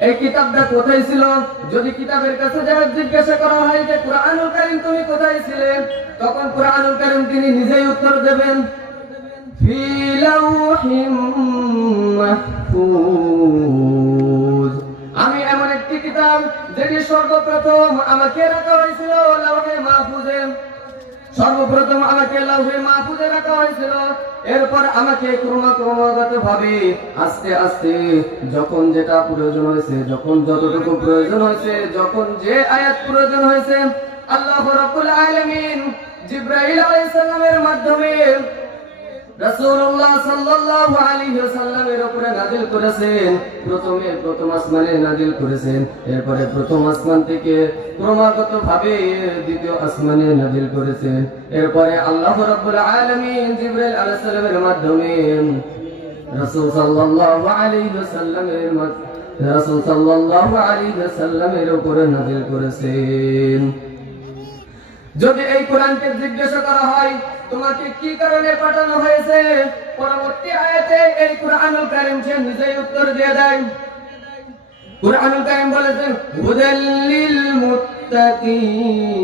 এই কিতাবটা কোথায় ছিল? যদি কিতাবের কাছে জিজ্ঞাসা করা হয় যে কুরআনুল কারীম তুমি কোথায় ছিলে, তখন কুরআনুল কারীম তিনি নিজেই উত্তর দেবেন, ফি লাউহিম মাহফুজ। আমি এমন একটি কিতাব যেটি সর্বপ্রথম আমাকে রাখা হয়েছিল লাউহে মাহফুজে। সর্বপ্রথম আমাকে লাউহে মাহফুজে রাখা হয়েছিল। এরপর আমাকে ক্রমাগত ভাবে আস্তে আস্তে যখন যেটা প্রয়োজন হয়েছে, যখন যতটুকু প্রয়োজন হয়েছে, যখন যে আয়াত প্রয়োজন হয়েছে, আল্লাহ রাব্বুল আলামিন জিবরাইল আলাইহিস সালামের মাধ্যমে রাসূলুল্লাহ সাল্লাল্লাহু আলাইহি ওয়াসাল্লামের উপরে নাযিল করেছেন। প্রথমে প্রথম আসমানে নাযিল করেছেন, এরপরে প্রথম আসমান থেকে ক্রমাগত ভাবে দ্বিতীয় আসমানে নাযিল করেছেন। এরপরে আল্লাহ রাব্বুল আলামিন জিবরাইল আলাইহিস সালামের মাধ্যমে রাসূল সাল্লাল্লাহু আলাইহি ওয়াসাল্লামের উপরে নাযিল করেছেন। যদি এই কোরআনকে জিজ্ঞাসা করা হয় তোমাকে কি কারণে পাঠানো হয়েছে, পরবর্তী আয়াতে এই কুরআনুল কারীম সে নিজেই উত্তর দিয়ে দেয়। কুরআনুল কারীম বলেছেন হুদাল লিল মুত্তাকিন।